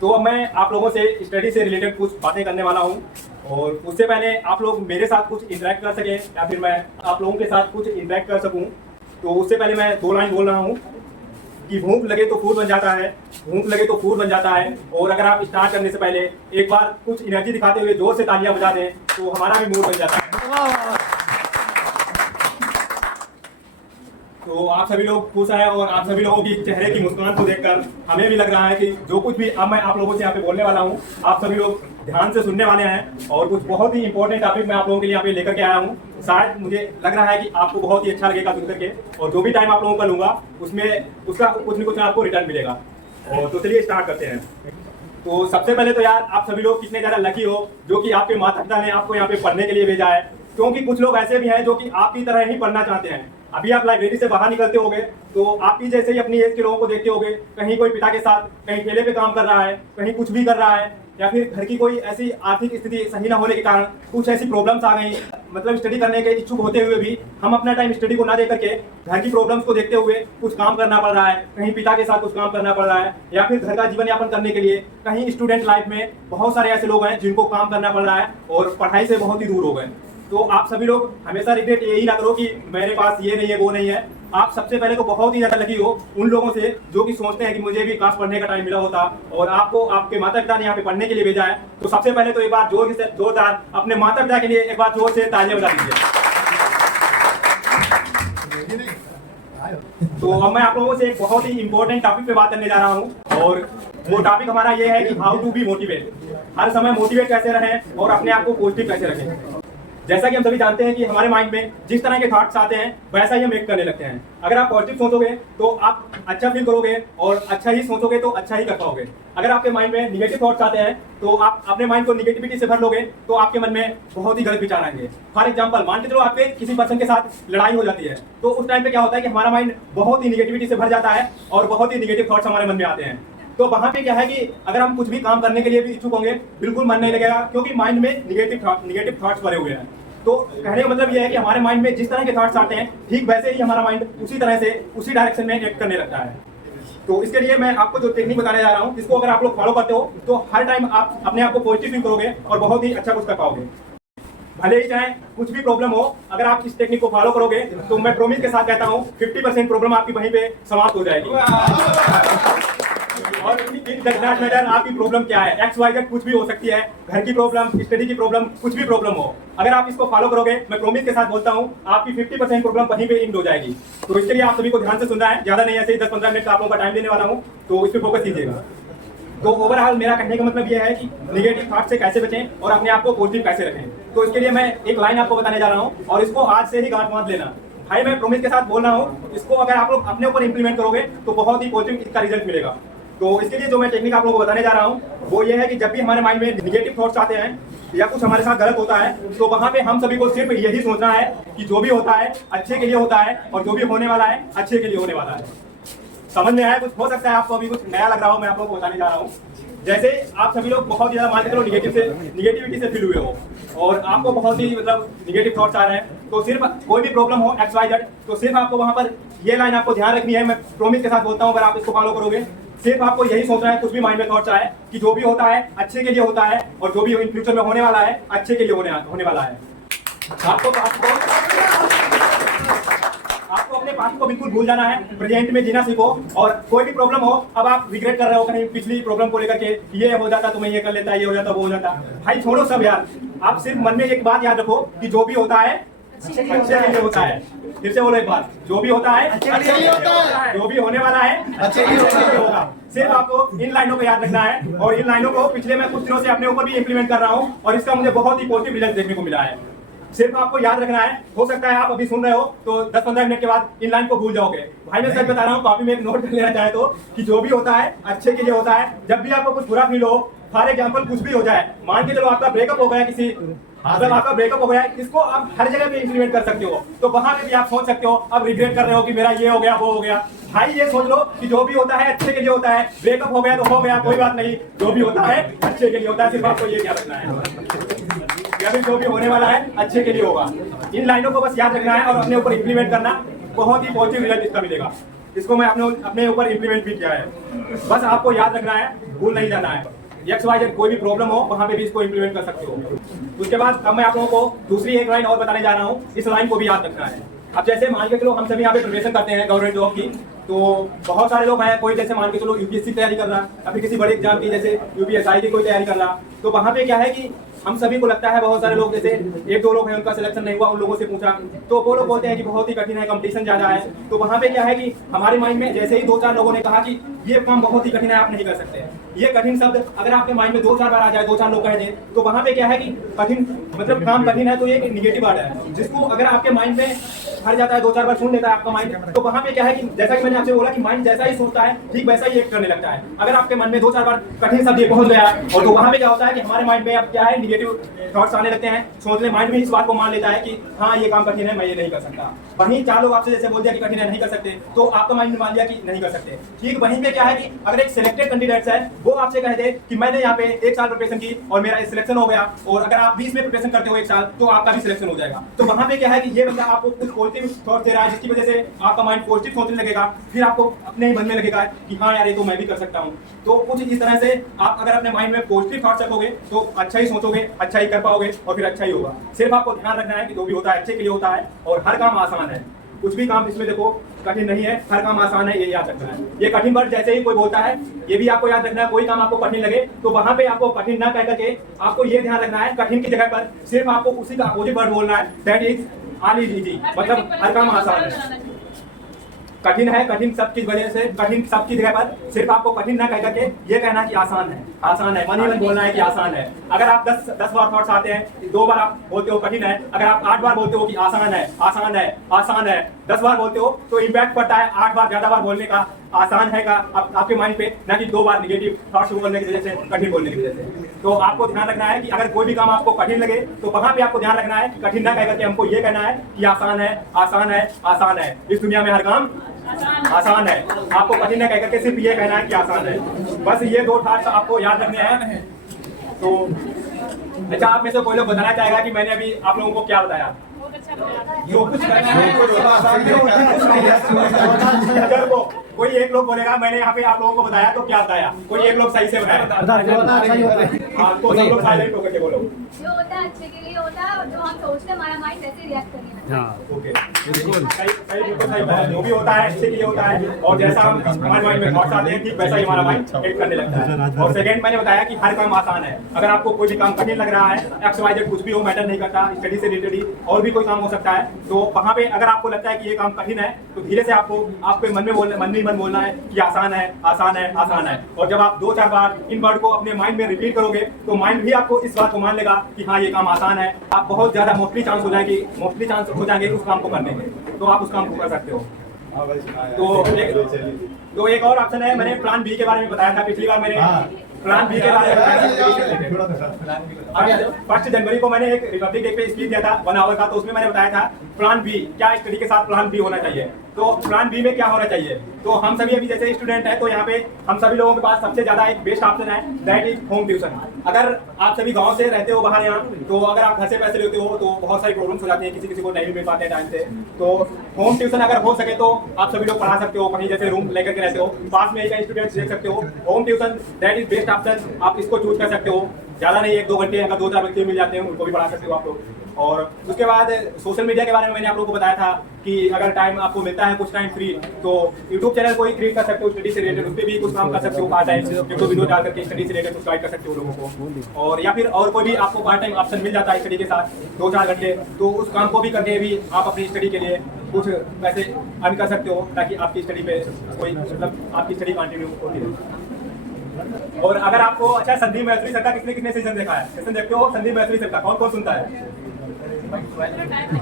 तो अब मैं आप लोगों से स्टडी से रिलेटेड कुछ बातें करने वाला हूँ और उससे पहले आप लोग मेरे साथ कुछ इंटरेक्ट कर सकें या फिर मैं आप लोगों के साथ कुछ इंटरेक्ट कर सकूँ, तो उससे पहले मैं 2 लाइन बोल रहा हूँ कि भूख लगे तो फूड बन जाता है, भूख लगे तो फूड बन जाता है। और अगर आप स्टार्ट करने से पहले एक बार कुछ एनर्जी दिखाते हुए जोर से तालियां बजा दें तो हमारा भी मूड बन जाता है। तो आप सभी लोग खुश हैं और आप सभी लोगों की चेहरे की मुस्कान को देखकर हमें भी लग रहा है कि जो कुछ भी अब मैं आप लोगों से यहाँ पे बोलने वाला हूँ आप सभी लोग ध्यान से सुनने वाले हैं और कुछ बहुत ही इंपॉर्टेंट टॉपिक मैं आप लोगों के लिए यहाँ पे लेकर के आया हूँ। शायद मुझे लग रहा है कि आपको बहुत ही अच्छा लगेगा सुन करके, और जो भी टाइम आप लोगों का लूंगा उसमें उसका कुछ न कुछ आपको रिटर्न मिलेगा। और तो चलिए स्टार्ट करते हैं। तो सबसे पहले तो यार आप सभी लोग कितने ज़्यादा लकी हो जो कि आपके माता पिता ने आपको यहाँ पे पढ़ने के लिए भेजा है, क्योंकि कुछ लोग ऐसे भी हैं जो कि आपकी तरह ही पढ़ना चाहते हैं। अभी आप लाइब्रेरी से बाहर निकलते होंगे तो आपकी जैसे ही अपनी एज के लोगों को देखते होंगे, कहीं कोई पिता के साथ कहीं ठेले पे काम कर रहा है, कहीं कुछ भी कर रहा है, या फिर घर की कोई ऐसी आर्थिक स्थिति सही ना होने के कारण कुछ ऐसी प्रॉब्लम्स आ गई, मतलब स्टडी करने के इच्छुक होते हुए भी हम अपना टाइम स्टडी को ना दे करके घर की प्रॉब्लम्स को देखते हुए कुछ काम करना पड़ रहा है, कहीं पिता के साथ कुछ काम करना पड़ रहा है, या फिर घर का जीवन यापन करने के लिए कहीं स्टूडेंट लाइफ में बहुत सारे ऐसे लोग हैं जिनको काम करना पड़ रहा है और पढ़ाई से बहुत ही दूर हो गए। तो आप सभी लोग हमेशा रिग्रेट यही ना करो कि मेरे पास ये नहीं है वो नहीं है। आप सबसे पहले तो बहुत ही ज़्यादा लकी हो उन लोगों से जो कि सोचते हैं कि मुझे भी काश पढ़ने का टाइम मिला होता और आपको आपके माता पिता ने यहाँ पे पढ़ने के लिए भेजा है। तो सबसे पहले तो एक बार जोरदार अपने माता पिता के लिए एक बार जोर से तालियां बजा दीजिए। तो अब मैं आप लोगों से एक बहुत ही इंपॉर्टेंट टॉपिक पे बात करने जा रहा हूँ और वो टॉपिक हमारा ये है कि हाउ टू बी मोटिवेट। हर समय मोटिवेट कैसे रहें और अपने आप को पॉजिटिव कैसे रखें। जैसा कि हम सभी जानते हैं कि हमारे माइंड में जिस तरह के थॉट्स आते हैं वैसा ही हम एक्ट करने लगते हैं। अगर आप पॉजिटिव सोचोगे तो आप अच्छा फील करोगे और अच्छा ही सोचोगे तो अच्छा ही कर पाओगे। अगर आपके माइंड में निगेटिव थॉट्स आते हैं तो आप अपने माइंड को निगेटिविटी से भर लोगे तो आपके मन में बहुत ही गलत विचार आएंगे। फॉर एग्जाम्पल मान के चलो आपके किसी पर्सन के साथ लड़ाई हो जाती है तो उस टाइम पे क्या होता है कि हमारा माइंड बहुत ही निगेटिविटी से भर जाता है और बहुत ही निगेटिव थॉट्स हमारे मन में आते हैं। तो वहां पे क्या है कि अगर हम कुछ भी काम करने के लिए भी इच्छुक होंगे बिल्कुल मन नहीं लगेगा, क्योंकि माइंड में निगेटिव थॉट्स भरे हुए हैं। तो कहने का मतलब यह है कि हमारे माइंड में जिस तरह के थॉट्स आते हैं ठीक वैसे ही हमारा माइंड उसी तरह से उसी डायरेक्शन में एक्ट करने लगता है। तो इसके लिए मैं आपको जो टेक्निक बताने जा रहा हूँ इसको अगर आप लोग फॉलो करते हो तो हर टाइम आप अपने आप को पॉजिटिव फील करोगे और बहुत ही अच्छा कुछ कर पाओगे। भले ही चाहे कुछ भी प्रॉब्लम हो, अगर आप इस टेक्निक को फॉलो करोगे तो मैं प्रॉमिस के साथ कहता हूँ 50% प्रॉब्लम आपकी वहीं पे समाप्त हो जाएगी। और आपकी प्रॉब्लम क्या है, XYZ कुछ भी हो सकती है, घर की प्रॉब्लम, स्टडी की प्रॉब्लम, कुछ भी प्रॉब्लम हो, अगर आप इसको फॉलो करोगे मैं प्रॉमिस के साथ बोलता हूँ आपकी 50% प्रॉब्लम वहीं पे एंड हो जाएगी। तो इसके लिए आप सभी को ध्यान से सुनना है, ज्यादा नहीं, ऐसे ही 10-15 मिनट का आप लोगों का टाइम देने वाला हूँ, तो इस पर फोकस कीजिएगा। तो ओवरऑल मेरा कहने का मतलब यह है कि निगेटिव थॉट से कैसे बचें और अपने आप को पॉजिटिव कैसे रखें। तो इसके लिए मैं एक लाइन आपको बताने जा रहा हूँ और इसको आज से ही गांठ बांध लेना। भाई मैं प्रॉमिस के साथ बोल रहा हूँ, इसको अगर आप लोग अपने ऊपर इंप्लीमेंट करोगे तो बहुत ही पॉजिटिव इसका रिजल्ट मिलेगा। तो इसके लिए जो मैं टेक्निक आप लोगों को बताने जा रहा हूँ वो ये है कि जब भी हमारे माइंड में निगेटिव थॉट्स आते हैं या कुछ हमारे साथ गलत होता है तो वहां पे हम सभी को सिर्फ यही सोचना है कि जो भी होता है अच्छे के लिए होता है और जो भी होने वाला है अच्छे के लिए होने वाला है। समझ में आया? कुछ हो सकता है आपको अभी कुछ नया लग रहा हो, मैं आप लोगों को बताने जा रहा हूँ। जैसे आप सभी लोग बहुत ज्यादा मान के चलो निगेटिविटी से फील हुए हो और आपको बहुत ही मतलब निगेटिव थॉट्स आ रहे हैं, तो सिर्फ कोई भी प्रॉब्लम हो XYZ तो सिर्फ आपको वहां पर ये लाइन आपको ध्यान रखनी है। मैं प्रॉमिस के साथ बोलता हूँ अगर आप इसको फॉलो करोगे सिर्फ आपको यही सोचना है, कुछ भी माइंड में थॉट्स आए कि जो भी होता है अच्छे के लिए होता है और जो भी इन फ्यूचर में होने वाला है अच्छे के लिए होने वाला है। आपको अपने पास्ट को बिल्कुल भूल जाना है, प्रेजेंट में जीना सीखो। और कोई भी प्रॉब्लम हो, अब आप रिग्रेट कर रहे हो कहीं पिछली प्रॉब्लम को लेकर के, ये हो जाता तो मैं ये कर लेता, ये हो जाता वो हो जाता, भाई छोड़ो सब यार। आप सिर्फ मन में एक बात याद रखो कि जो भी होता है अच्छे के लिए होता है। फिर से बोलो एक बार, जो भी होता है अच्छे के लिए होता है, जो भी होने वाला है अच्छे के लिए होगा। सिर्फ आपको इन लाइनों को याद रखना है और इन लाइनों को पिछले मैं कुछ दिनों से अपने ऊपर भी इंप्लीमेंट कर रहा हूँ और इसका मुझे बहुत ही पॉजिटिव रिजल्ट देखने को मिला है। सिर्फ आपको याद रखना है। हो सकता है आप अभी सुन रहे हो तो 10-15 मिनट के बाद इन लाइन को भूल जाओगे। भाई मैं सच बता रहा हूँ, कॉपी में एक नोट कर लेना चाहे तो कि जो भी होता है अच्छे के लिए होता है। जब भी आपको कुछ बुरा फील हो, फॉर एग्जाम्पल कुछ भी हो जाए, मान के चलो आपका ब्रेकअप हो गया मतलब आपका ब्रेकअप हो गया, इसको आप हर जगह पे इंप्लीमेंट कर सकते हो। तो वहां पे भी आप सोच सकते हो, अब रिग्रेट कर रहे हो कि मेरा ये हो गया वो हो गया, भाई ये सोच लो कि जो भी होता है अच्छे के लिए होता है। ब्रेकअप हो गया तो हो गया, कोई बात नहीं, जो भी होता है अच्छे के लिए होता है। सिर्फ आपको ये ध्यान रखना है, या फिर जो भी होने वाला है अच्छे के लिए होगा। इन लाइनों को बस याद रखना है और अपने ऊपर इंप्लीमेंट करना, बहुत ही पॉजिटिव रिजल्ट इसका मिलेगा। इसको मैं अपने ऊपर इम्प्लीमेंट भी किया है। बस आपको याद रखना है, भूल नहीं जाना है। XYZ कोई भी प्रॉब्लम हो वहां पे भी इसको इम्प्लीमेंट कर सकते हो। उसके बाद अब मैं आप लोगों को दूसरी एक लाइन और बताने जा रहा हूँ, इस लाइन को भी याद रखना है। अब जैसे मान के चलो हम सभी यहाँ पे प्रिपरेशन करते हैं गवर्नमेंट जॉब की, तो बहुत सारे लोग हैं, कोई जैसे मान के चलो यूपीएससी तैयारी कर रहा है या फिर किसी बड़े एग्जाम की जैसे यूपीएसआई की कोई तैयारी कर रहा, तो वहाँ पे क्या है कि हम सभी को लगता है, बहुत सारे लोग जैसे एक दो लोग हैं उनका सिलेक्शन नहीं हुआ, उन लोगों से पूछा तो वो लोग बोलते हैं कि बहुत ही कठिन है, कंपटीशन ज्यादा है। तो वहाँ पे क्या है कि हमारे माइंड में जैसे ही 2-4 लोगों ने कहा कि ये काम बहुत ही कठिन है, आप नहीं कर सकते, ये कठिन शब्द अगर आपके माइंड में 2-4 बार आ जाए, 2-4 लोग कह दें, तो वहाँ पे क्या है कि कठिन मतलब काम कठिन है, तो ये एक निगेटिव वर्ड है जिसको अगर आपके माइंड में भर जाता है, 2-4 बार सुन लेता है आपका माइंड, तो वहाँ पे क्या है कि जैसा कि मैंने आपसे बोला कि माइंड जैसा ही सोचता है ठीक वैसा ही एक्ट करने लगता है। अगर आपके मन में 2-4 बार कठिन शब्द ये पहुंच गया और तो वहाँ पे क्या होता है कि हमारे माइंड में अब क्या है, निगेटिव थॉट्स आने लगते हैं, सोचने माइंड में इस बात को मान लेता है कि हाँ ये काम कठिन है, मैं ये नहीं कर सकता। वहीं 4 लोग आपसे जैसे बोल दिया कि कठिन है, नहीं कर सकते, तो आपका माइंड में मान लिया कि नहीं कर सकते। ठीक वहीं पे क्या है कि अगर एक सिलेक्टेड कैंडिडेट्स है वो आपसे कह दे कि मैंने यहाँ पे 1 साल प्रिपरेशन की और मेरा सिलेक्शन हो गया, और अगर आप 20 में प्रिपरेशन करते हो 1 साल तो आपका भी सिलेक्शन हो जाएगा। तो वहाँ पे क्या है कि ये बंदा आपको कुछ पॉजिटिव थॉट दे रहा है जिसकी वजह से आपका माइंड पॉजिटिव सोचने लगेगा, फिर आपको अपने ही मन में लगेगा कि हाँ यार ये तो मैं भी कर सकता हूँ। तो कुछ इस तरह से आप अगर अपने माइंड में पॉजिटिव थॉट्स रखोगे तो अच्छा ही सोचोगे, अच्छा ही कर पाओगे और फिर अच्छा ही होगा। सिर्फ आपको ध्यान रखना है कि जो भी होता है अच्छे के लिए होता है और हर काम आसान है, कुछ भी काम इसमें देखो कठिन नहीं है, हर काम आसान है, ये याद रखना है। ये कठिन वर्ड जैसे ही कोई बोलता है ये भी आपको याद रखना है, कोई काम आपको कठिन लगे तो वहां पे आपको कठिन ना कह करके आपको ये ध्यान रखना है कठिन की जगह पर सिर्फ आपको उसी का अपोजिट वर्ड बोलना है, that is all is easy, मतलब हर काम आसान है। कठिन है, कठिन सब की वजह से कठिन सब की जगह पर सिर्फ आपको कठिन ना कह करके ये कहना कि आसान है, आसान है, मन ही मन बोलना है कि आसान है। अगर आप 10 बार थॉट्स आते हैं, 2 बार आप बोलते हो कठिन है, अगर आप 8 बार बोलते हो कि आसान है, आसान है, आसान है, 10 बार बोलते हो तो इम्पैक्ट पड़ता है 8 बार ज्यादा बार बोलने का, आसान है का आपके माइंड पे, ना कि 2 बार निगेटिव थॉट्स बोलने की वजह से, कठिन बोलने की वजह से। तो आपको ध्यान रखना है कि अगर कोई भी काम आपको कठिन लगे तो वहां पे आपको ध्यान रखना है कि कठिन ना कह करके हमको ये कहना है कि आसान है, आसान है, आसान है, इस दुनिया में हर काम आसान है। आपको कठिन न कह करके सिर्फ ये कहना है कि आसान है। बस ये 2 थॉट्स आपको याद रखने हैं। तो अच्छा, आप में से कोई लोग बताना चाहेगा कि मैंने अभी आप लोगों को क्या बताया? जो कुछ करना है अगर वो कोई एक लोग बोलेगा मैंने यहाँ पे आप लोगों को बताया तो क्या बताया, कोई एक लोग सही से बताया, हाँ तो सब लोग साइलेंट होकर के बोलो। जो होता है अच्छे के लिए होता है और जो हम सोचते हैं हमारा माइंड वैसे रिएक्ट करेगा। ओके, बिल्कुल सही बताया। जो भी होता है अच्छे के लिए होता है और जैसा हम हमारे माइंड में थॉट्स आते हैं ठीक वैसा ही हमारा माइंड एक्ट करने लगता है। और सेकंड मैंने बताया कि हर काम आसान है। अगर आपको कोई भी काम कठिन लग रहा है, XYZ कुछ भी हो, मैटर नहीं करता, स्टडी से रिलेटेड और भी कोई काम हो सकता है, तो वहाँ पे अगर आपको लगता है कि ये काम कठिन है तो धीरे से आपको मन में मन बोलना है कि आसान है, आसान है, आसान है। और जब आप 2-4 बार इन वर्ड को अपने माइंड में रिपीट करोगे तो माइंड भी आपको इस बात को मान लेगा कि हाँ ये काम आसान है। आप बहुत ज्यादा मोस्टली चांस हो जाएंगे उस काम को करने के, तो आप उस काम को कर सकते हो। तो एक और ऑप्शन है, मैंने प्लान बी के बारे में बताया था पिछली बार, मैंने प्लान बी के बारे में बताया था। 1 जनवरी को मैंने एक रिपब्लिक डे पे स्पीच दिया था 1 आवर का, तो उसमें मैंने बताया था प्लान बी, क्या स्टडी के साथ प्लान बी होना चाहिए। तो प्लान बी में क्या होना चाहिए, तो हम सभी अभी जैसे स्टूडेंट हैं तो यहाँ पे हम सभी लोगों के पास सबसे ज्यादा एक बेस्ट ऑप्शन है, दैट इज होम ट्यूशन। अगर आप सभी गांव से रहते हो बाहर यहाँ, तो अगर आप घर से पैसे लेते हो तो बहुत सारी प्रॉब्लम्स हो जाती हैं, किसी को नहीं मिल पाते हैं टाइम से। तो होम ट्यूशन अगर हो सके तो आप सभी लोग पढ़ा सकते हो, कहीं जैसे रूम लेकर के रहते हो, पास में एक स्टूडेंट्स देख सकते हो। Home tuition that is best option, आप इसको चूज कर सकते हो। ज्यादा नहीं, 1-2 घंटे, अगर 2-4 बच्चे मिल जाते हैं उनको भी पढ़ा सकते हो आप लोग। और उसके बाद सोशल मीडिया के बारे में मैंने आप लोगों को बताया था कि अगर टाइम आपको मिलता है कुछ टाइम फ्री, तो यूट्यूब चैनल को ही क्रिएट कर सकते हो स्टडी से रिलेटेड, उस पर भी कुछ काम कर सकते हो पार्ट टाइम, यूट्यूब वीडियो डाल करके स्टडी से रिलेटेड कुछ गाइड कर सकते हो लोगों को। और या फिर और कोई भी आपको पार्ट टाइम ऑप्शन मिल जाता है स्टडी के साथ 2-4 घंटे, तो उस काम को भी करके भी आप अपनी स्टडी के लिए कुछ पैसे अर्न कर सकते हो, ताकि आपकी स्टडी पे कोई मतलब आपकी स्टडी कंटिन्यू होती रहे। और अगर आपको अच्छा, संदीप मैत्री सर का कितने सेशन देखा है, सेशन देखते हो संदीप मैत्री सर का, कौन कौन सुनता है?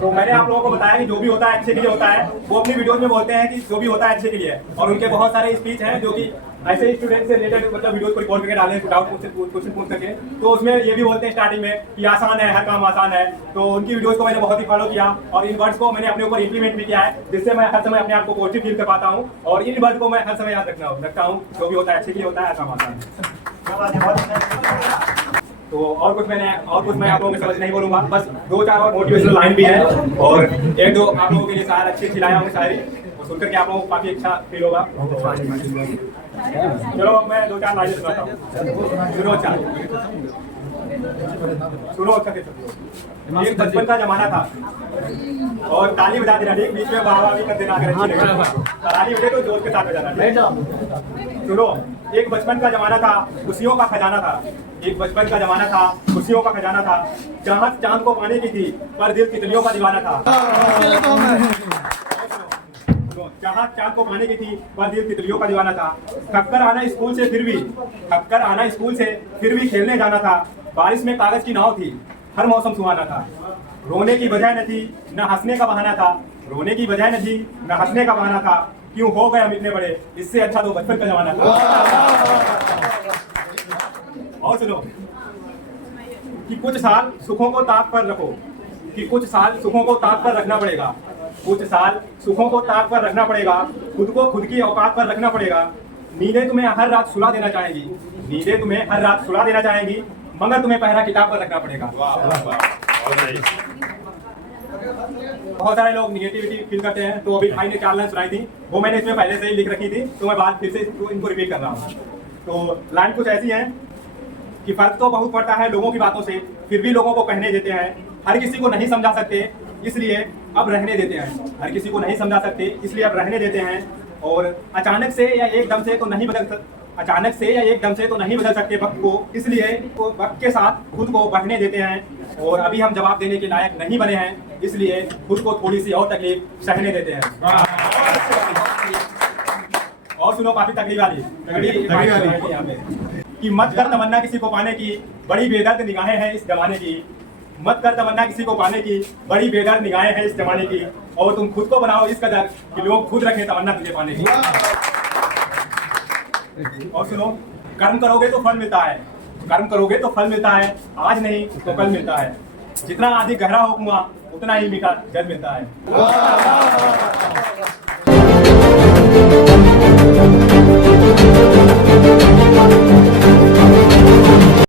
तो मैंने आप लोगों को बताया कि जो भी होता है अच्छे के लिए होता है। वो अपनी वीडियोस में बोलते हैं कि जो भी होता है अच्छे के लिए, और उनके बहुत सारे स्पीच हैं जो कि ऐसे स्टूडेंट से रिलेटेड मतलब वीडियोस को रिकॉर्ड करके डाले हैं, डाउट क्वेश्चन पूछ करके। तो उसमें ये भी बोलते हैं स्टार्टिंग में कि आसान है, हर काम आसान है। तो उनकी वीडियोस को मैंने बहुत ही फॉलो किया और इन वर्ड्स को मैंने अपने ऊपर इंप्लीमेंट भी किया है, जिससे मैं हर समय अपने आप को पॉजिटिव फील कर पाता हूँ। और इन वर्ड को मैं हर समय याद रखता हूँ, जो भी होता है अच्छे के लिए होता है, हर काम आसान है। तो और कुछ मैं आप लोगों के समझ नहीं बोलूंगा, बस 2-4 और मोटिवेशनल लाइन भी है और 1-2 आप लोगों के लिए शायद अच्छी लाया हूँ शायरी, सुनकर के आप लोगों को काफी अच्छा फील होगा। चलो अब मैं 2-4 लाइनें सुनाता हूँ, सुनो अच्छा, सुनो अच्छा से सुनो। एक बचपन का जमाना था और ताली बजा देना ठीक, बीच में वाह भी कर देना अगर अच्छी लगे। ताली बजे तो जोर के साथ बजाना। सुनो, एक बचपन का जमाना था, खुशियों का खजाना था। एक बचपन का जमाना था, खुशियों का खजाना था। चाहत चांद को पाने की थी, पर दिल तितलियों का दीवाना था। चाहत चांद को पाने की थी, पर दिल तितलियों का दीवाना था। थककर आना स्कूल से फिर भी खेलने जाना था। बारिश में कागज की नाव थी, हर मौसम सुहाना था। रोने की वजह न थी, न हंसने का बहाना था। रोने की वजह न थी, न हंसने का बहाना था। क्यों हो गए हम इतने बड़े, इससे अच्छा तो बचपन का जमाना था। और सुनो कि कुछ साल सुखों को ताक पर रखो, कि कुछ साल सुखों को ताक पर रखना पड़ेगा। कुछ साल सुखों को ताक पर रखना पड़ेगा, खुद को खुद की औकात पर रखना पड़ेगा। नींदें तुम्हें हर रात सुला देना चाहेंगी, नींदें तुम्हें हर रात सुला देना चाहेंगी, मगर तुम्हें पहरा किताब पर रखना पड़ेगा। बहुत सारे लोग निगेटिविटी फील करते हैं, तो अभी भाई ने 4 लाइन सुनाई थी, वो मैंने इसमें पहले से ही लिख रखी थी, तो मैं बात फिर से इनको रिपीट कर रहा हूँ। तो लाइन कुछ ऐसी है कि फर्क तो बहुत पड़ता है लोगों की बातों से, फिर भी लोगों को कहने देते हैं। हर किसी को नहीं समझा सकते, इसलिए अब रहने देते हैं। हर किसी को नहीं समझा सकते, इसलिए अब रहने देते हैं। और अचानक से या एकदम से तो नहीं बदल सकते वक्त को, इसलिए वक्त के साथ खुद को बढ़ने देते हैं। और अभी हम जवाब देने के लायक नहीं बने हैं, इसलिए खुद को थोड़ी सी और तकलीफ सहने देते हैं। और सुनो काफी तकलीफ वाली कि मत कर तमन्ना किसी को पाने की, बड़ी बेदर्द निगाहें हैं इस जमाने की। मत कर तमन्ना किसी को पाने की, बड़ी बेदर्द निगाहें हैं इस जमाने की। और तुम खुद को बनाओ इस कदर कि लोग खुद रखें तमन्ना तुझे पाने की। और सुनो, कर्म करोगे तो फल मिलता है, कर्म करोगे तो फल मिलता है, आज नहीं तो कल मिलता है। जितना अधिक गहरा हो कुआं, उतना ही मीठा जल मिलता है।